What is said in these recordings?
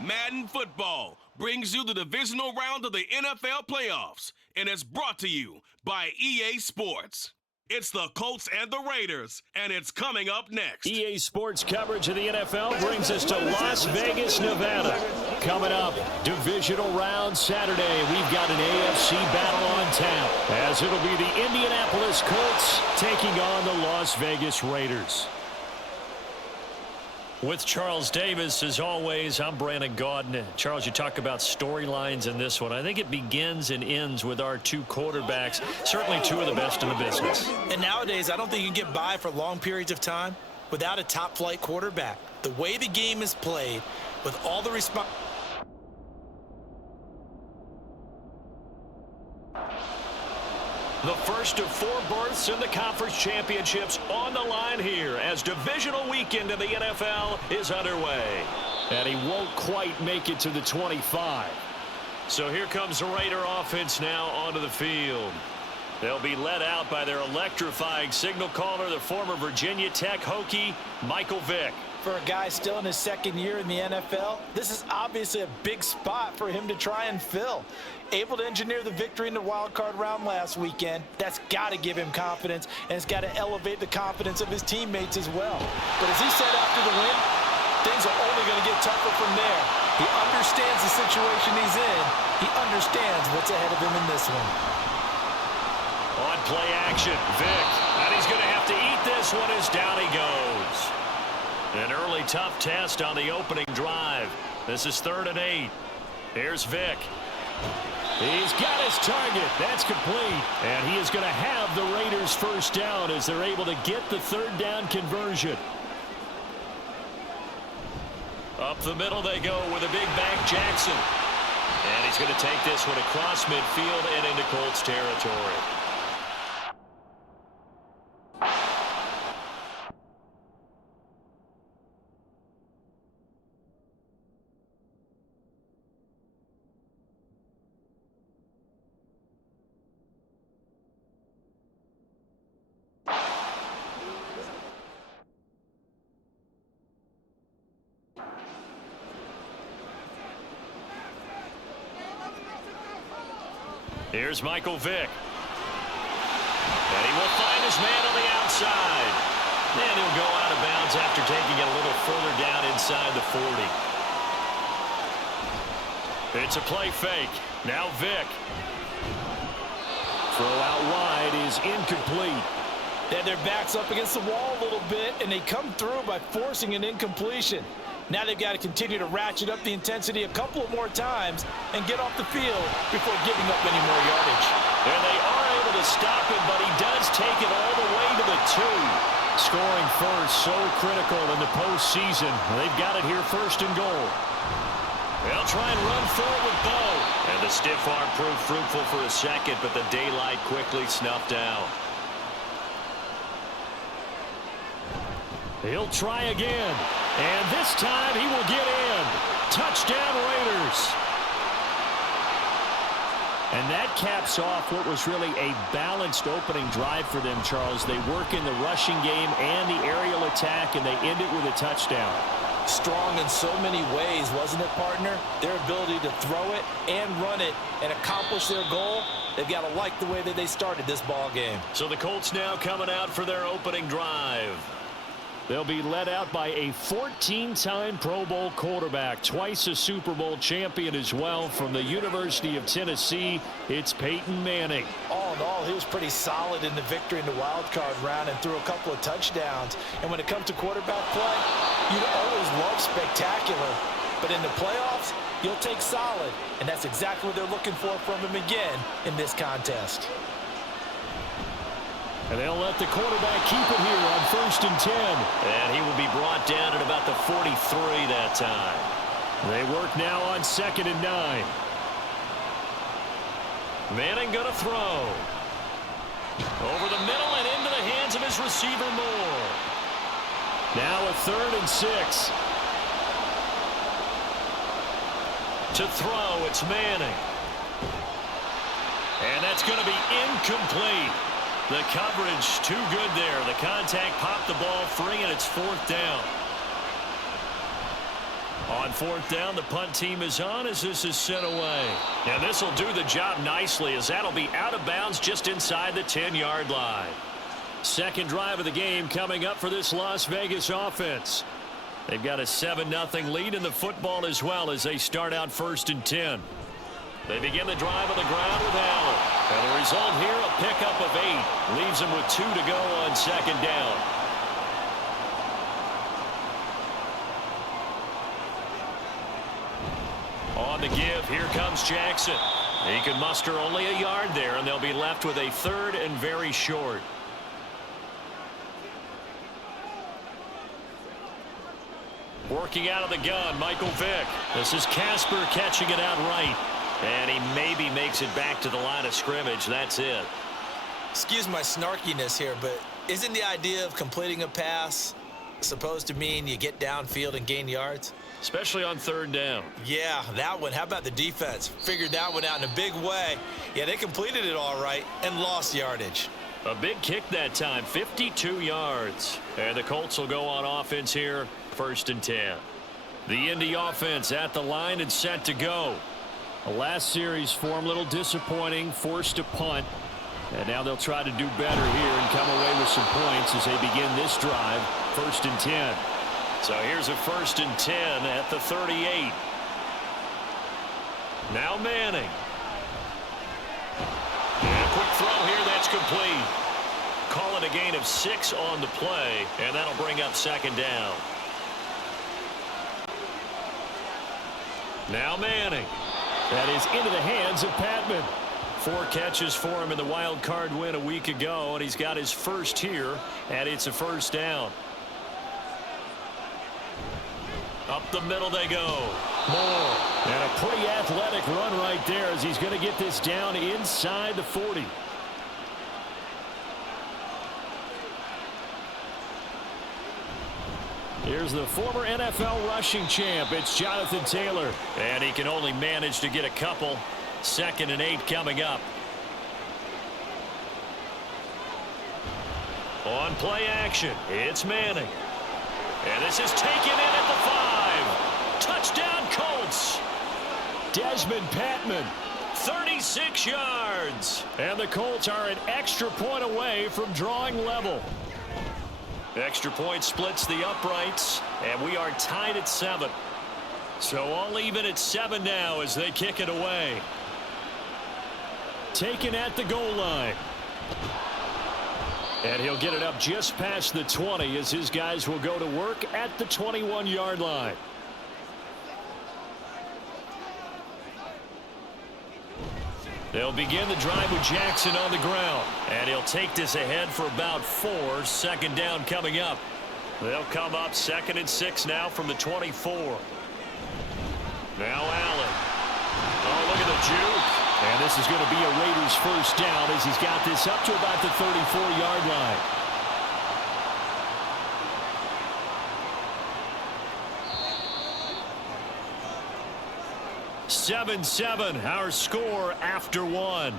Madden Football brings you the divisional round of the NFL playoffs, and it's brought to you by EA Sports. It's the Colts and the Raiders, and it's coming up next. EA Sports coverage of the NFL brings us to Las Vegas, Nevada. Coming up, divisional round Saturday. We've got an AFC battle on tap, as it'll be the Indianapolis Colts taking on the Las Vegas Raiders. With Charles Davis, as always, I'm Brandon Gaudin. Charles, you talk about storylines in this one. I think it begins and ends with our two quarterbacks, certainly two of the best in the business. And nowadays, I don't think you can get by for long periods of time without a top-flight quarterback. The way the game is played, with all the response. The first of four berths in the conference championships on the line here as divisional weekend in the NFL is underway. And he won't quite make it to the 25. So here comes the Raider offense now onto the field. They'll be led out by their electrifying signal caller, the former Virginia Tech Hokie, Michael Vick. For a guy still in his second year in the NFL, this is obviously a big spot for him to try and fill. Able to engineer the victory in the wild card round last weekend. That's got to give him confidence, and it's got to elevate the confidence of his teammates as well. But as he said after the win, things are only going to get tougher from there. He understands the situation he's in. He understands what's ahead of him in this one. On play action, Vick. And he's going to have to eat this one as down he goes. An early tough test on the opening drive. This is 3rd and 8. Here's Vick. He's got his target. That's complete. And he is going to have the Raiders first down as they're able to get the 3rd down conversion. Up the middle they go with a big back Jackson. And he's going to take this one across midfield and into Colts territory. Here's Michael Vick. And he will find his man on the outside. And he'll go out of bounds after taking it a little further down inside the 40. It's a play fake. Now Vick. Throw out wide is incomplete. They had their backs up against the wall a little bit, and they come through by forcing an incompletion. Now they've got to continue to ratchet up the intensity a couple of more times and get off the field before giving up any more yardage. And they are able to stop him, but he does take it all the way to the 2. Scoring first, so critical in the postseason. They've got it here 1st and goal. They'll try and run for it with Bo. And the stiff arm proved fruitful for a second, but the daylight quickly snuffed out. He'll try again. And this time he will get in. Touchdown Raiders. And that caps off what was really a balanced opening drive for them, Charles. They work in the rushing game and the aerial attack, and they end it with a touchdown. Strong in so many ways, wasn't it, partner? Their ability to throw it and run it and accomplish their goal, they've got to like the way that they started this ball game. So the Colts now coming out for their opening drive. They'll be led out by a 14-time Pro Bowl quarterback, twice a Super Bowl champion as well from the University of Tennessee. It's Peyton Manning. All in all, he was pretty solid in the victory in the wild card round and threw a couple of touchdowns. And when it comes to quarterback play, you'd always love spectacular. But in the playoffs, you'll take solid. And that's exactly what they're looking for from him again in this contest. And they'll let the quarterback keep it here on 1st and 10. And he will be brought down at about the 43 that time. They work now on 2nd and 9. Manning going to throw. Over the middle and into the hands of his receiver Moore. Now a 3rd and 6. To throw, it's Manning. And that's going to be incomplete. The coverage too good there. The contact popped the ball free, and it's 4th down. On fourth down, the punt team is on as this is sent away. And this will do the job nicely as that'll be out of bounds just inside the 10-yard line. Second drive of the game coming up for this Las Vegas offense. They've got a 7-0 lead in the football as well as they start out 1st and 10. They begin the drive on the ground with Allen. And the result here, a pickup of 8. Leaves them with 2 to go on second down. On the give, here comes Jackson. He can muster only a yard there, and they'll be left with a 3rd and very short. Working out of the gun, Michael Vick. This is Casper catching it out right. And he maybe makes it back to the line of scrimmage. That's it. Excuse my snarkiness here, but isn't the idea of completing a pass supposed to mean you get downfield and gain yards? Especially on 3rd down. Yeah, that one. How about the defense? Figured that one out in a big way. Yeah, they completed it all right and lost yardage. A big kick that time, 52 yards. And the Colts will go on offense here, 1st and 10. The Indy offense at the line and set to go. The last series form a little disappointing, forced to punt. And now they'll try to do better here and come away with some points as they begin this drive, 1st and 10. So here's a 1st and 10 at the 38. Now Manning. And a quick throw here, that's complete. Call it a gain of 6 on the play, and that'll bring up 2nd down. Now Manning. That is into the hands of Patman. 4 catches for him in the wild card win a week ago, and he's got his first here, and it's a 1st down. Up the middle they go. Moore. And a pretty athletic run right there as he's going to get this down inside the 40. Here's the former NFL rushing champ. It's Jonathan Taylor. And he can only manage to get a couple. 2nd and 8 coming up. On play action, it's Manning. And this is taken in at the 5. Touchdown Colts. Desmond Patman, 36 yards. And the Colts are an extra point away from drawing level. Extra point splits the uprights, and we are tied at 7. So all even at 7 now as they kick it away. Taken at the goal line. And he'll get it up just past the 20 as his guys will go to work at the 21-yard line. They'll begin the drive with Jackson on the ground. And he'll take this ahead for about 4. 2nd down coming up. They'll come up 2nd and 6 now from the 24. Now Allen. Oh, look at the juke. And this is going to be a Raiders 1st down as he's got this up to about the 34-yard line. (7-7) our score after 1.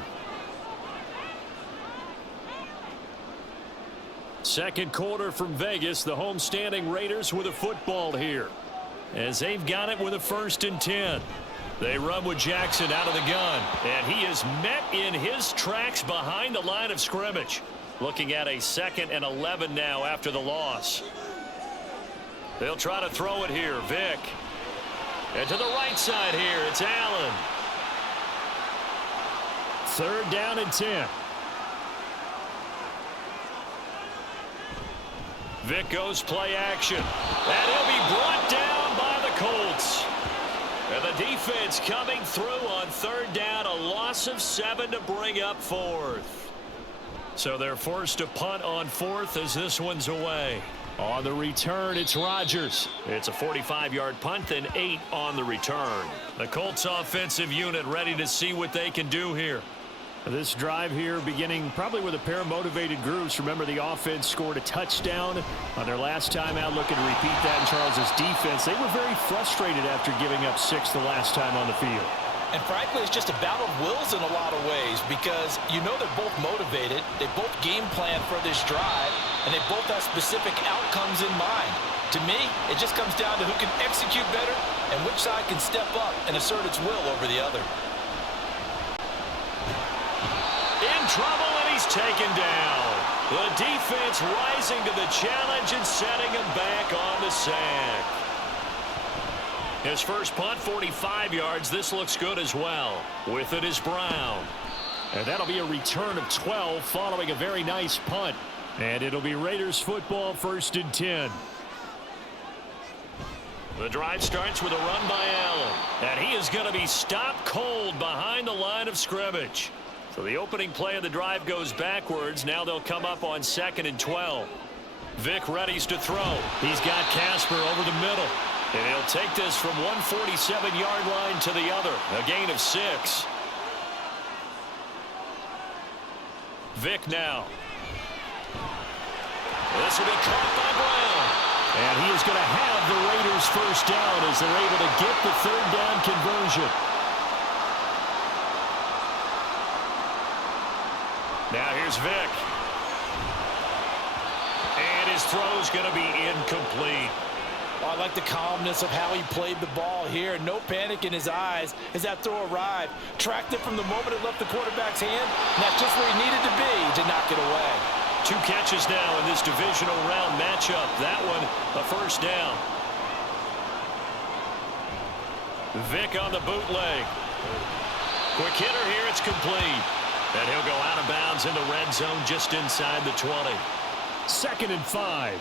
Second quarter from Vegas. The homestanding Raiders with a football here as they've got it with a 1st and 10. They run with Jackson out of the gun, and he is met in his tracks behind the line of scrimmage. Looking at a 2nd and 11 now after the loss. They'll try to throw it here. Vick. And to the right side here, it's Allen. 3rd down and 10. Vick goes play action. And he'll be brought down by the Colts. And the defense coming through on 3rd down. A loss of 7 to bring up 4th. So they're forced to punt on 4th as this one's away. On the return, it's Rodgers. It's a 45-yard punt and 8 on the return. The Colts offensive unit ready to see what they can do here. This drive here beginning probably with a pair of motivated groups. Remember, the offense scored a touchdown on their last time out, looking to repeat that in Charles's defense. They were very frustrated after giving up 6 the last time on the field. And frankly, it's just a battle of wills in a lot of ways because you know they're both motivated. They both game plan for this drive, and they both have specific outcomes in mind. To me, it just comes down to who can execute better and which side can step up and assert its will over the other. In trouble, and he's taken down. The defense rising to the challenge and setting him back on the sack. His first punt, 45 yards. This looks good as well. With it is Brown. And that'll be a return of 12 following a very nice punt. And it'll be Raiders football, 1st and 10. The drive starts with a run by Allen. And he is going to be stopped cold behind the line of scrimmage. So the opening play of the drive goes backwards. Now they'll come up on 2nd and 12. Vic readies to throw. He's got Casper over the middle. And he'll take this from 147-yard line to the other. A gain of 6. Vic now. This will be caught by Brown. And he is going to have the Raiders first down as they're able to get the 3rd down conversion. Now here's Vic. And his throw's going to be incomplete. Oh, I like the calmness of how he played the ball here. No panic in his eyes as that throw arrived. Tracked it from the moment it left the quarterback's hand. And that's just where he needed to be to knock it away. 2 catches now in this divisional round matchup. That one, a first down. Vic on the bootleg. Quick hitter here, it's complete. And he'll go out of bounds in the red zone just inside the 20. 2nd and 5.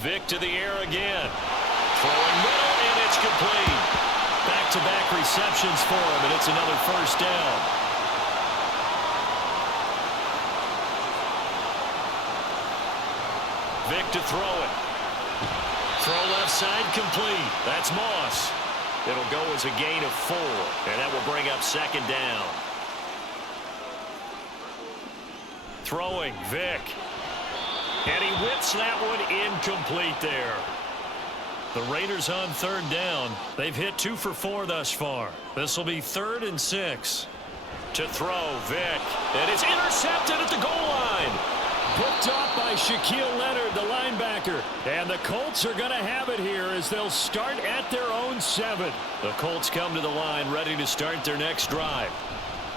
Vic to the air again. Throwing middle, and it's complete. Back-to-back receptions for him, and it's another first down. Vic to throw it. Throw left side complete. That's Moss. It'll go as a gain of 4, and that will bring up 2nd down. Throwing, Vic. And he whips that one incomplete there. The Raiders on 3rd down. They've hit 2 for 4 thus far. This will be 3rd and 6. To throw, Vic. And it's intercepted at the goal line. Picked off by Shaquille Leonard, the linebacker. And the Colts are going to have it here as they'll start at their own 7. The Colts come to the line ready to start their next drive.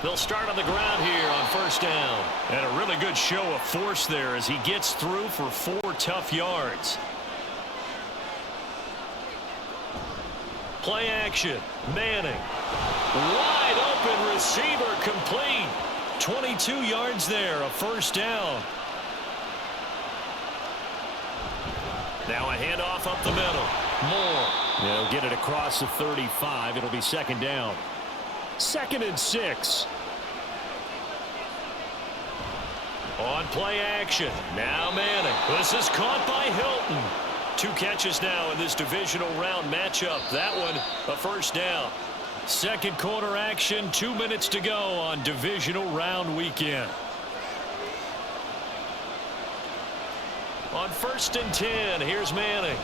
They'll start on the ground here on 1st down. And a really good show of force there as he gets through for 4 tough yards. Play action. Manning. Wide open receiver complete. 22 yards there, a first down. Now a handoff up the middle. Moore. They'll get it across the 35. It'll be 2nd down. 2nd and 6. On play action. Now Manning. This is caught by Hilton. 2 catches now in this divisional round matchup. That one a first down. 2nd quarter action. 2 minutes to go on divisional round weekend. On 1st and 10, here's Manning.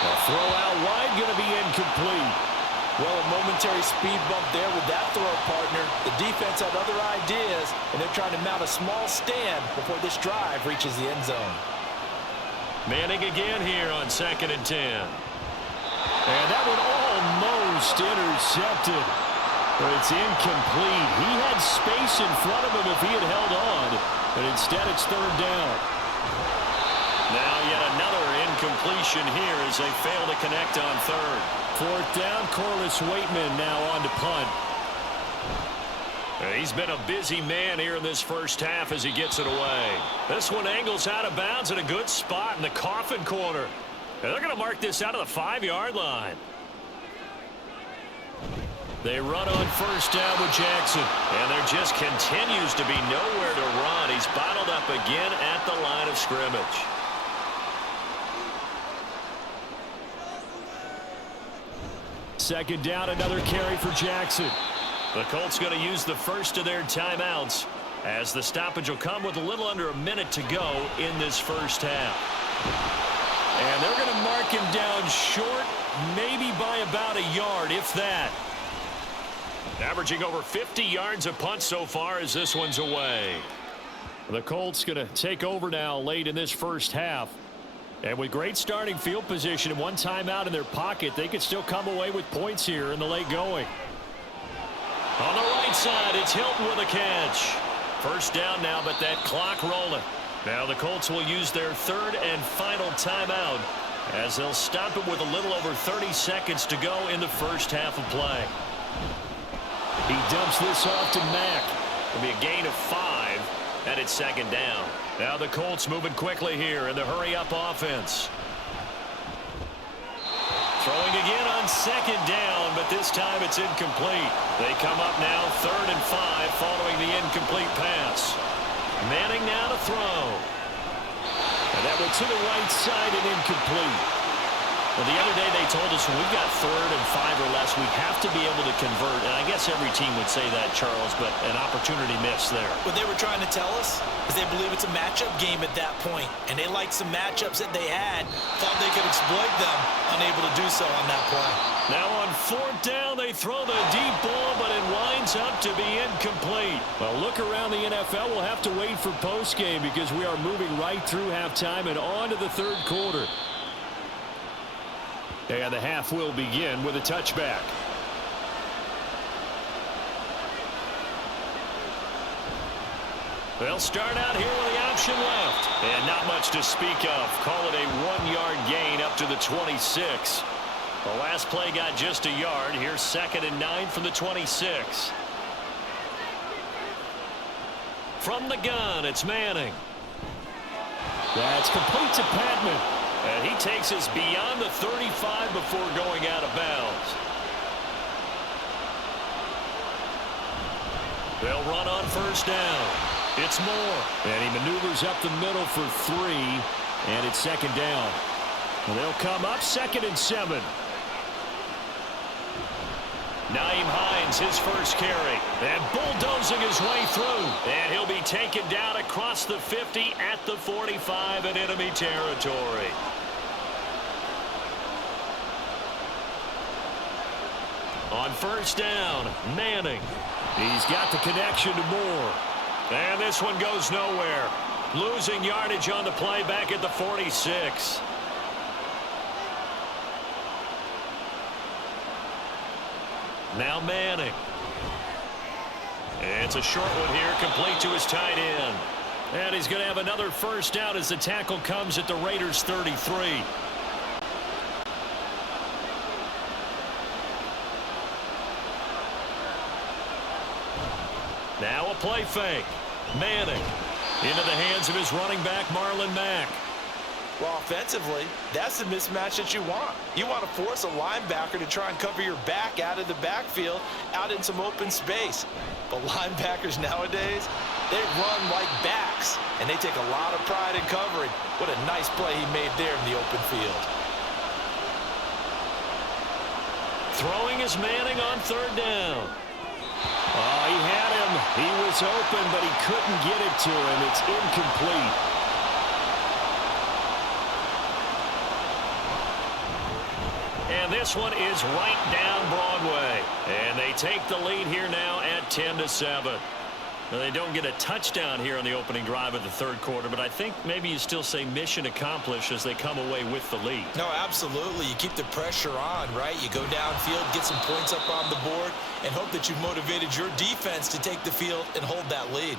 A throw out wide, going to be incomplete. Well, a momentary speed bump there with that throw, partner. The defense had other ideas, and they're trying to mount a small stand before this drive reaches the end zone. Manning again here on 2nd and 10. And that one almost intercepted. But it's incomplete. He had space in front of him if he had held on, but instead it's 3rd down. Now yet another incompletion here as they fail to connect on 3rd. 4th down, Corliss Waitman now on to punt. He's been a busy man here in this first half as he gets it away. This one angles out of bounds at a good spot in the coffin corner. And they're going to mark this out of the 5-yard line. They run on 1st down with Jackson. And there just continues to be nowhere to run. He's bottled up again at the line of scrimmage. Second down, another carry for Jackson. The Colts going to use the first of their timeouts as the stoppage will come with a little under a minute to go in this first half. And they're going to mark him down short, maybe by about a yard, if that. Averaging over 50 yards a punt so far as this one's away. The Colts going to take over now late in this first half. And with great starting field position and one timeout in their pocket, they could still come away with points here in the late going. On the right side, it's Hilton with a catch. First down now, but that clock rolling. Now the Colts will use their third and final timeout as they'll stop it with a little over 30 seconds to go in the first half of play. He dumps this off to Mack. It'll be a gain of 5, and it's second down. Now the Colts moving quickly here in the hurry-up offense. Throwing again on second down, but this time it's incomplete. They come up now third and 5 following the incomplete pass. Manning now to throw. And that went to the right side and incomplete. Well, the other day they told us when we've got third and 5 or less, we have to be able to convert. And I guess every team would say that, Charles, but an opportunity missed there. What they were trying to tell us is they believe it's a matchup game at that point, and they liked some matchups that they had, thought they could exploit them, unable to do so on that play. Now on fourth down, they throw the deep ball, but it winds up to be incomplete. Well, look around the NFL. We'll have to wait for postgame because we are moving right through halftime and on to the third quarter. And the half will begin with a touchback. They'll start out here with the option left. And not much to speak of. Call it a 1-yard gain up to the 26. The last play got just a yard. Here's 2nd and 9 from the 26. From the gun, it's Manning. That's complete to Patman. And he takes us beyond the 35 before going out of bounds. They'll run on first down. It's Moore. And he maneuvers up the middle for 3. And it's second down. And they'll come up 2nd and 7. Naeem Hines, his first carry. And bulldozing his way through. And he'll be taken down across the 50 at the 45 in enemy territory. On first down, Manning. He's got the connection to Moore. And this one goes nowhere. Losing yardage on the play back at the 46. Now Manning. It's a short one here, complete to his tight end. And he's going to have another first down as the tackle comes at the Raiders' 33. Now a play fake. Manning into the hands of his running back, Marlon Mack. Well, offensively, that's the mismatch that you want. You want to force a linebacker to try and cover your back out of the backfield, out in some open space. But linebackers nowadays, they run like backs, and they take a lot of pride in covering. What a nice play he made there in the open field. Throwing is Manning on third down. Oh, he had him. He was open, but he couldn't get it to him. It's incomplete. And this one is right down Broadway. And they take the lead here now at 10-7. Now, they don't get a touchdown here on the opening drive of the third quarter, but I think maybe you still say mission accomplished as they come away with the lead. No, absolutely. You keep the pressure on, right? You go downfield, get some points up on the board, and hope that you've motivated your defense to take the field and hold that lead.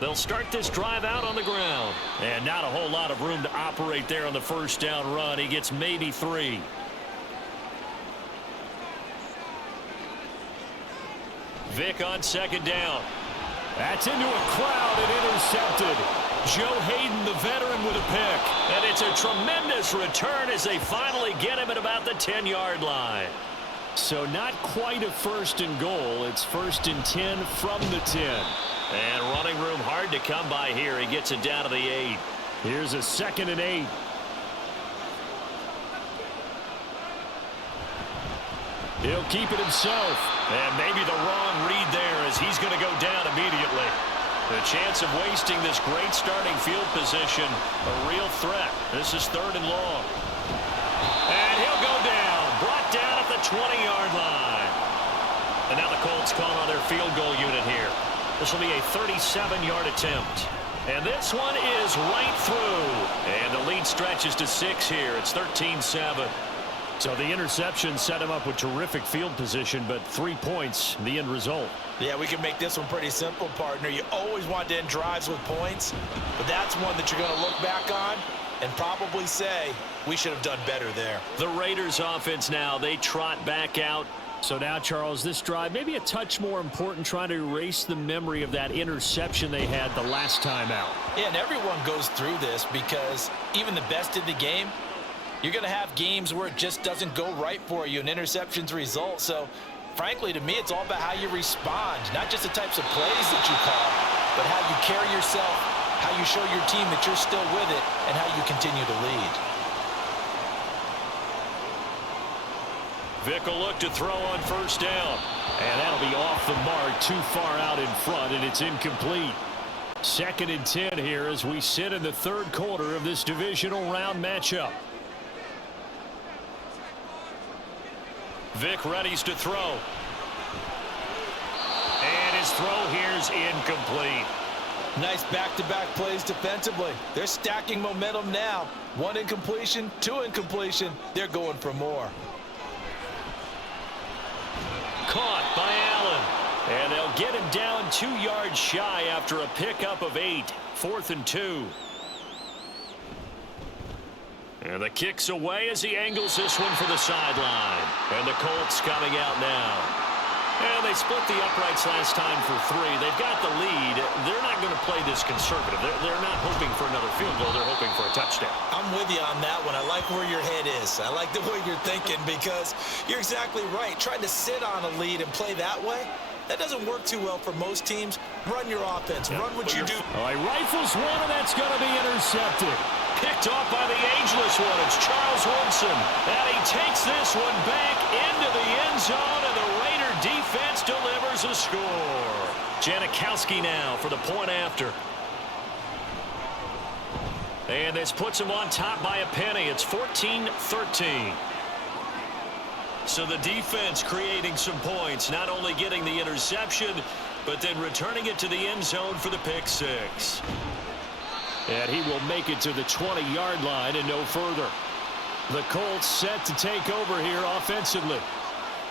They'll start this drive out on the ground. And not a whole lot of room to operate there on the first down run. He gets maybe 3. Vick on second down. That's into a crowd and intercepted. Joe Hayden, the veteran, with a pick. And it's a tremendous return as they finally get him at about the 10-yard line. So not quite a first and goal. It's 1st and 10 from the 10. And running room hard to come by here. He gets it down to the 8. Here's a 2nd and 8. He'll keep it himself. And maybe the wrong read there as he's going to go down immediately. The chance of wasting this great starting field position, a real threat. This is 3rd and long. And he'll go down. Brought down at the 20-yard line. And timeouts called on their field goal unit here. This will be a 37-yard attempt. And this one is right through. And the lead stretches to 6 here. It's 13-7. So the interception set him up with terrific field position, but 3 points, the end result. Yeah, we can make this one pretty simple, partner. You always want to end drives with points, but that's one that you're going to look back on and probably say, we should have done better there. The Raiders offense now, they trot back out. So now, Charles, this drive maybe a touch more important, trying to erase the memory of that interception they had the last time out. Yeah, and everyone goes through this because even the best in the game, you're going to have games where it just doesn't go right for you, and interceptions result. So, frankly, to me, it's all about how you respond, not just the types of plays that you call, but how you carry yourself, how you show your team that you're still with it, and how you continue to lead. Vic will look to throw on first down. And that'll be off the mark, too far out in front, and it's incomplete. 2nd and 10 here as we sit in the 3rd quarter of this divisional round matchup. Vic readies to throw. And his throw here's incomplete. Nice back-to-back plays defensively. They're stacking momentum now. 1 incompletion, 2 incompletion. They're going for more. Caught by Allen. And they'll get him down 2 yards shy after a pickup of 8. 4th and 2. And the kick's away as he angles this one for the sideline. And the Colts coming out now. And they split the uprights last time for 3. They've got the lead. They're not going to play this conservative. They're not hoping for another field goal. They're hoping for a touchdown. I'm with you on that one. I like where your head is. I like the way you're thinking because you're exactly right. Trying to sit on a lead and play that way, that doesn't work too well for most teams. Run your offense. Run what you do. All right, rifles one, and that's going to be intercepted. Picked off by the ageless one. It's Charles Woodson. And he takes this one back into the end zone, and the Raider defense delivers a score. Janikowski now for the point after. And this puts him on top by a penny. It's 14-13. So the defense creating some points, not only getting the interception, but then returning it to the end zone for the pick 6. And he will make it to the 20-yard line and no further. The Colts set to take over here offensively.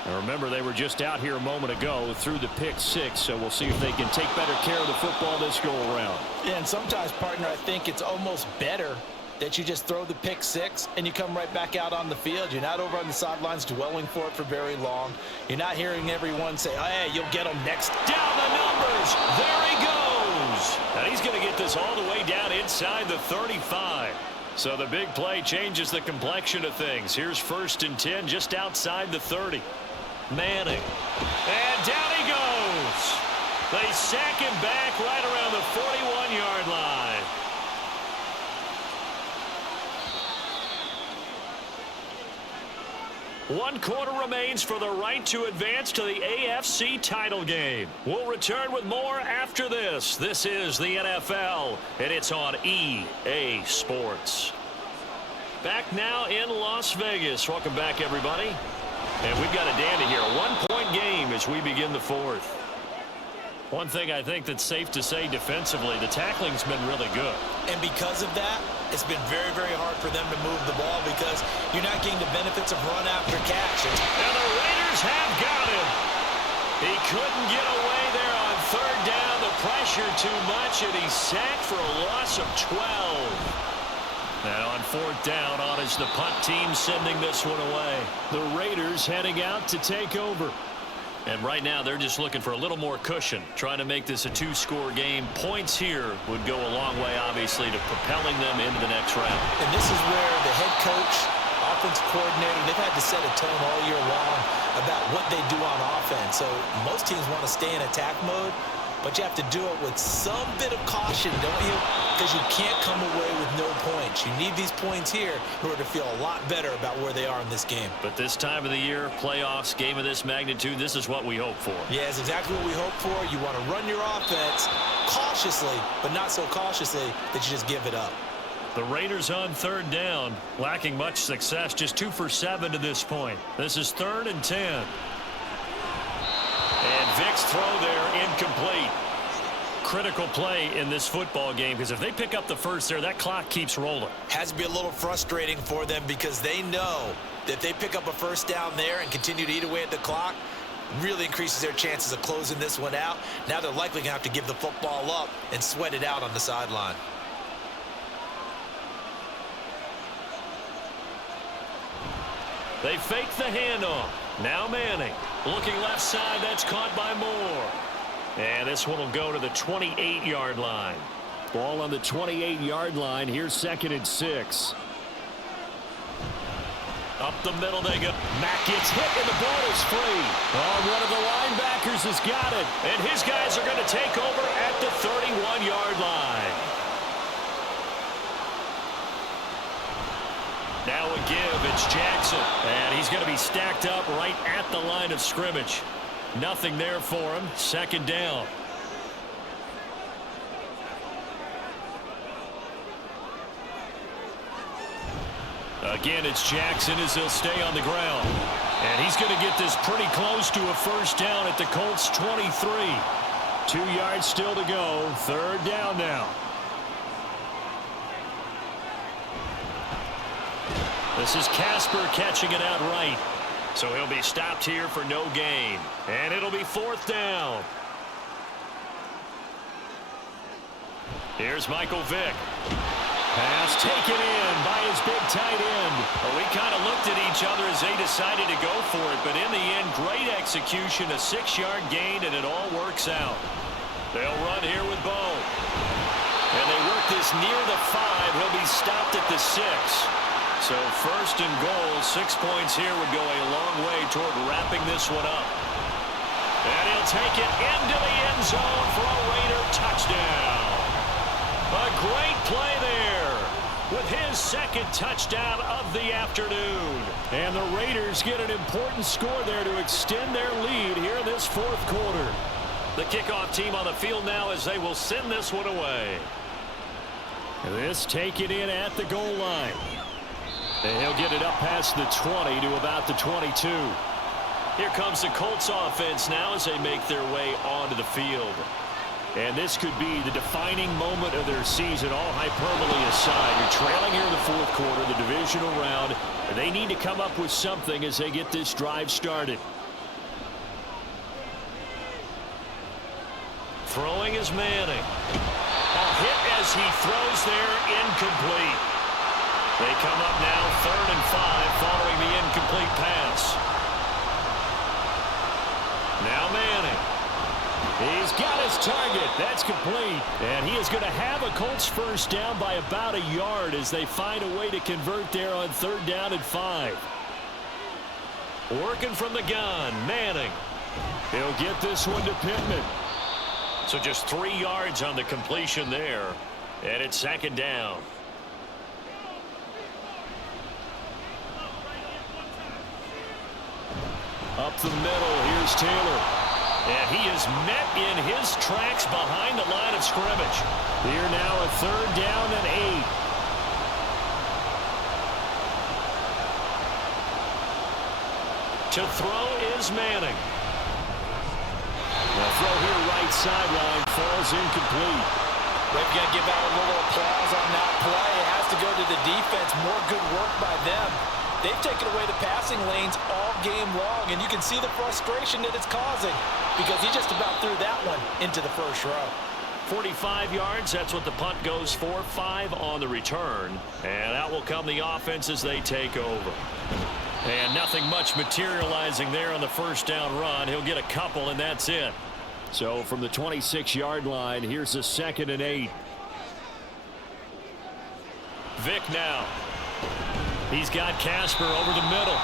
Now remember, they were just out here a moment ago through the pick 6, so we'll see if they can take better care of the football this go-around. Yeah, and sometimes, partner, I think it's almost better that you just throw the pick 6 and you come right back out on the field. You're not over on the sidelines dwelling for it for very long. You're not hearing everyone say, oh, hey, you'll get them next. Down the numbers. There he goes. And he's going to get this all the way down inside the 35. So the big play changes the complexion of things. Here's 1st and 10 just outside the 30. Manning. And down he goes. They sack him back right around the 41-yard line. One quarter remains for the right to advance to the AFC title game. We'll return with more after this. This is the NFL, and it's on EA Sports. Back now in Las Vegas. Welcome back, everybody. And we've got a dandy here. A 1-point game as we begin the 4th. One thing I think that's safe to say defensively, the tackling's been really good. And because of that, it's been very, very hard for them to move the ball because you're not getting the benefits of run after catch. And the Raiders have got him. He couldn't get away there on 3rd down. The pressure too much, and he's sacked for a loss of 12. And on 4th down, on is the punt team sending this one away. The Raiders heading out to take over. And right now, they're just looking for a little more cushion, trying to make this a 2-score game. Points here would go a long way, obviously, to propelling them into the next round. And this is where the head coach, offensive coordinator, they've had to set a tone all year long about what they do on offense. So most teams want to stay in attack mode, but you have to do it with some bit of caution, don't you? Because you can't come away with no points. You need these points here in order to feel a lot better about where they are in this game. But this time of the year, playoffs, game of this magnitude, this is what we hope for. Yeah, it's exactly what we hope for. You want to run your offense cautiously, but not so cautiously that you just give it up. The Raiders on 3rd down, lacking much success, just 2 for 7 to this point. This is 3rd and 10. And Vic's throw there incomplete. Critical play in this football game, because if they pick up the first there, that clock keeps rolling. Has to be a little frustrating for them because they know that if they pick up a first down there and continue to eat away at the clock, really increases their chances of closing this one out. Now they're likely going to have to give the football up and sweat it out on the sideline. They fake the handoff. Now Manning. Looking left side, that's caught by Moore. And this one will go to the 28-yard line. Ball on the 28-yard line. Here's 2nd and 6. Up the middle they go. Mack gets hit and the ball is free. Oh, one of the linebackers has got it. And his guys are going to take over at the 31-yard line. Now a give, it's Jackson. And he's going to be stacked up right at the line of scrimmage. Nothing there for him. 2nd down. Again, it's Jackson as he'll stay on the ground. And he's going to get this pretty close to a first down at the Colts 23. 2 yards still to go. 3rd down now. This is Casper catching it out right. So he'll be stopped here for no gain. And it'll be 4th down. Here's Michael Vick. Pass taken in by his big tight end. Well, we kind of looked at each other as they decided to go for it. But in the end, great execution, a 6-yard gain, and it all works out. They'll run here with Bo. And they work this near the 5. He'll be stopped at the 6. So 1st and goal, 6 points here would go a long way toward wrapping this one up. And he'll take it into the end zone for a Raider touchdown. A great play there with his 2nd touchdown of the afternoon. And the Raiders get an important score there to extend their lead here in this 4th quarter. The kickoff team on the field now as they will send this one away. This taken in at the goal line. And he'll get it up past the 20 to about the 22. Here comes the Colts offense now as they make their way onto the field. And this could be the defining moment of their season, all hyperbole aside. You're trailing here in the 4th quarter, the divisional round. And they need to come up with something as they get this drive started. Throwing is Manning. A hit as he throws there, incomplete. They come up now 3rd and 5 following the incomplete pass. Now Manning. He's got his target. That's complete. And he is going to have a Colts first down by about a yard as they find a way to convert there on 3rd down and 5. Working from the gun, Manning. He'll get this one to Pittman. So just 3 yards on the completion there. And it's 2nd down. Up the middle, here's Taylor. And he is met in his tracks behind the line of scrimmage. Here now a 3rd down and 8. To throw is Manning. The throw here right sideline falls incomplete. They've got to give out a little applause on that play. It has to go to the defense. More good work by them. They've taken away the passing lanes all game long, and you can see the frustration that it's causing because he just about threw that one into the first row. 45 yards, that's what the punt goes for. 5 on the return. And out will come the offense as they take over. And nothing much materializing there on the first down run. He'll get a couple, and that's it. So from the 26-yard line, here's a 2nd and 8. Vick now. He's got Casper over the middle.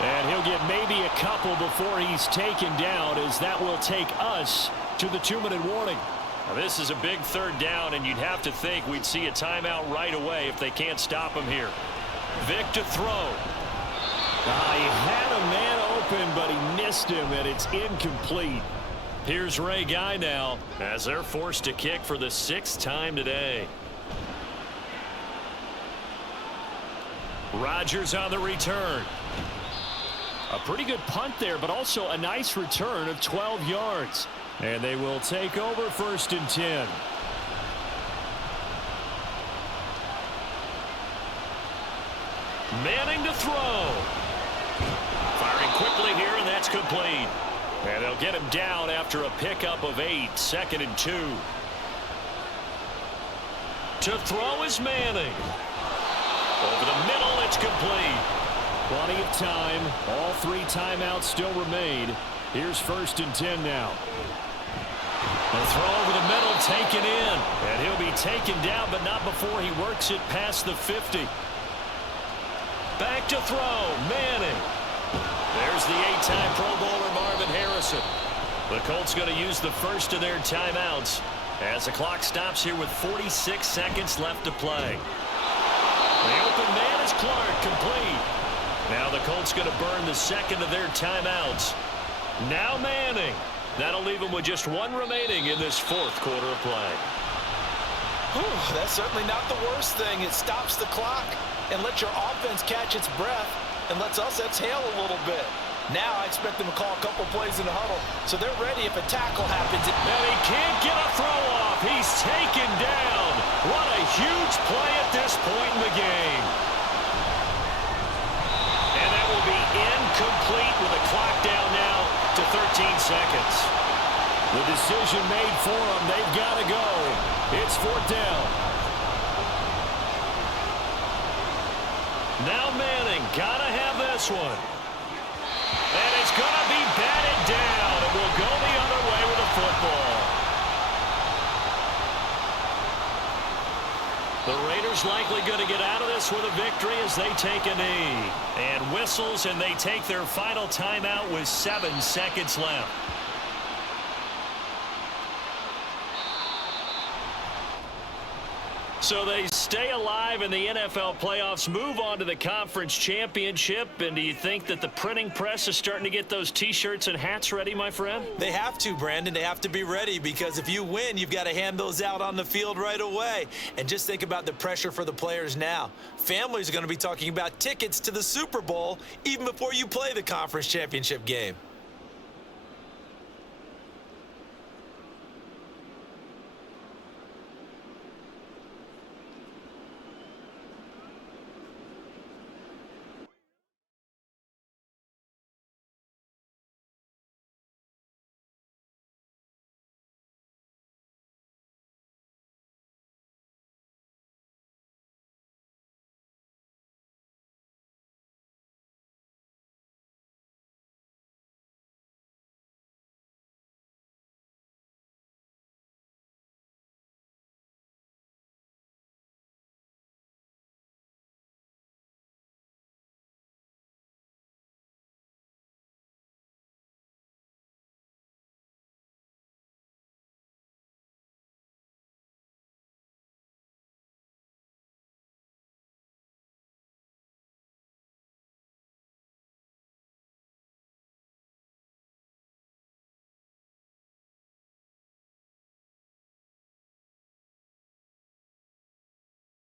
And he'll get maybe a couple before he's taken down, as that will take us to the 2-minute warning. Now this is a big 3rd down, and you'd have to think we'd see a timeout right away if they can't stop him here. Vick to throw. He had a man open, but he missed him, and it's incomplete. Here's Ray Guy now as they're forced to kick for the 6th time today. Rodgers on the return. A pretty good punt there, but also a nice return of 12 yards. And they will take over 1st and 10. Manning to throw. Firing quickly here, and that's complete. And they'll get him down after a pickup of 8, 2nd and 2. To throw is Manning. Over the middle, it's complete. Plenty of time. All 3 timeouts still remain. Here's 1st and 10 now. The throw over the middle, taken in. And he'll be taken down, but not before he works it past the 50. Back to throw, Manning. There's the 8-time Pro Bowler Marvin Harrison. The Colts going to use the first of their timeouts as the clock stops here with 46 seconds left to play. The open man is Clark, complete. Now the Colts going to burn the second of their timeouts. Now Manning. That'll leave them with just 1 remaining in this 4th quarter of play. Whew, that's certainly not the worst thing. It stops the clock and lets your offense catch its breath and lets us exhale a little bit. Now I expect them to call a couple plays in the huddle so they're ready if a tackle happens. And he can't get a throw off. He's taken down. What a huge play at this point in the game. And that will be incomplete with the clock down now to 13 seconds. The decision made for them. They've got to go. It's 4th down. Now Manning, gotta have this one. And it's gonna be batted down. It will go the other way with the football. The Raiders likely going to get out of this with a victory as they take a knee. And whistles, and they take their final timeout with 7 seconds left. So they stay alive in the NFL playoffs, move on to the conference championship. And do you think that the printing press is starting to get those T-shirts and hats ready, my friend? They have to, Brandon. They have to be ready because if you win, you've got to hand those out on the field right away. And just think about the pressure for the players now. Families are going to be talking about tickets to the Super Bowl even before you play the conference championship game.